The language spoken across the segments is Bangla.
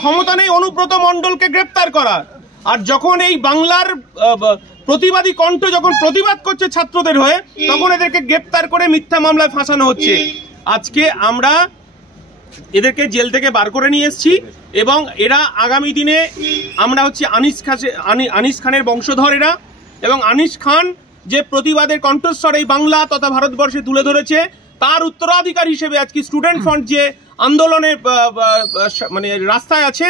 ক্ষমতা নেই অনুব্রত মণ্ডলকে গ্রেপ্তার করার। আর যখন এই বাংলার প্রতিবাদী কণ্ঠ যখন প্রতিবাদ করছে ছাত্রদের হয়ে, তখন এদেরকে গ্রেপ্তার করে মিথ্যা মামলায় ফাঁসানো হচ্ছে। আজকে আমরা এদেরকে জেল থেকে বার করে নিয়ে এসেছি এবং এরা আগামী দিনে আমরা হচ্ছে আনিস খানের বংশধর এরা, এবং আনিস খান যে প্রতিবাদের কণ্ঠস্বর এই বাংলা তথা ভারতবর্ষে তুলে ধরেছে, তার উত্তরাধিকার হিসেবে আজকে স্টুডেন্ট ফ্রন্ট যে আন্দোলনের মানে রাস্তায় আছে,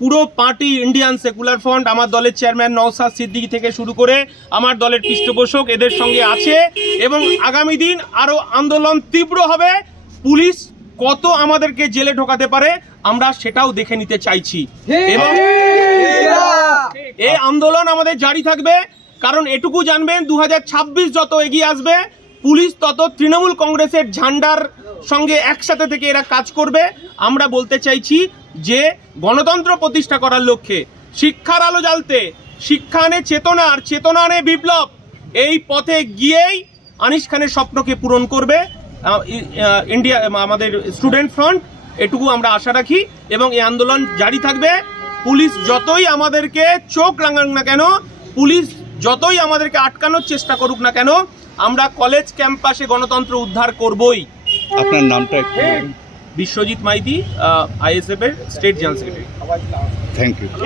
পুরো পার্টি ইন্ডিয়ান সেকুলার ফ্রন্ট, আমার দলের চেয়ারম্যান নওশাদ সিদ্দিকী থেকে শুরু করে আমার দলের পৃষ্ঠপোষক এদের সঙ্গে আছে। এবং আগামী দিন আরো আন্দোলন তীব্র হবে। পুলিশ কত আমাদেরকে জেলে ঢোকাতে পারে আমরা সেটাও দেখে নিতে চাইছি, এবং এই আন্দোলন আমাদের জারি থাকবে। কারণ এটুকু জানবেন, 2026 যত এগিয়ে আসবে, পুলিশ তত তৃণমূল কংগ্রেসের ঝান্ডার সঙ্গে একসাথে থেকে এরা কাজ করবে। আমরা বলতে চাইছি যে গণতন্ত্র প্রতিষ্ঠা করার লক্ষ্যে, শিক্ষার আলো জ্বালতে, শিক্ষা আনে চেতনা, আর চেতনা আনে বিপ্লব, এই পথে গিয়েই আনিস খানের স্বপ্নকে পূরণ করবে ইন্ডিয়া আমাদের স্টুডেন্ট ফ্রন্ট, এটুকু আমরা আশা রাখি। এবং এই আন্দোলন জারি থাকবে। পুলিশ যতই আমাদেরকে চোখ রাঙাক না কেন, পুলিশ যতই আমাদেরকে আটকানোর চেষ্টা করুক না কেন, আমরা কলেজ ক্যাম্পাসে গণতন্ত্র উদ্ধার করবই। আপনার নামটা একটু? বিশ্বজিৎ মাইতি, আইএসএফ এর state general secretary. Thank you.